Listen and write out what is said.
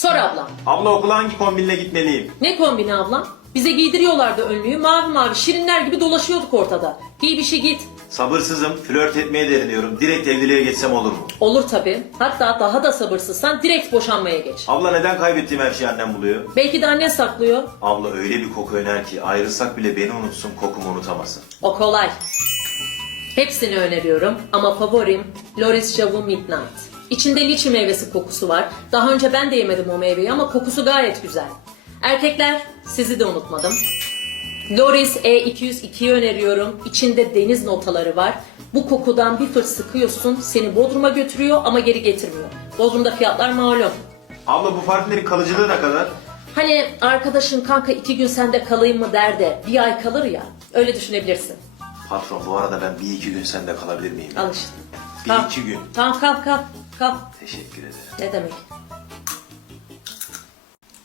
Sor ablam. Abla okula hangi kombinle gitmeliyim? Ne kombini ablam? Bize giydiriyorlardı önlüğü. Mavi mavi şirinler gibi dolaşıyorduk ortada. Giy bir şey git. Sabırsızım, flört etmeye deriniyorum. Direkt evliliğe geçsem olur mu? Olur tabi. Hatta daha da sabırsızsan direkt boşanmaya geç. Abla neden kaybettiğim her şeyi annem buluyor? Belki de annen saklıyor. Abla öyle bir koku öner ki ayrılsak bile beni unutsun, kokumu unutamasın. O kolay. Hepsini öneriyorum ama favorim Loris Javu Midnight. İçinde liçi meyvesi kokusu var. Daha önce ben de yemedim o meyveyi ama kokusu gayet güzel. Erkekler sizi de unutmadım. Loris E202'yi öneriyorum. İçinde deniz notaları var. Bu kokudan bir fırt sıkıyorsun, seni Bodrum'a götürüyor ama geri getirmiyor. Bodrum'da fiyatlar malum. Abla bu parfümlerin kalıcılığı ne kadar? Hani arkadaşın kanka iki gün sende kalayım mı der de bir ay kalır ya. Öyle düşünebilirsin. Patron bu arada ben bir iki gün sende kalabilir miyim? Al işte. Bir Kalk. iki gün. Tamam kalk kalk kalk. Teşekkür ederim. Ne demek?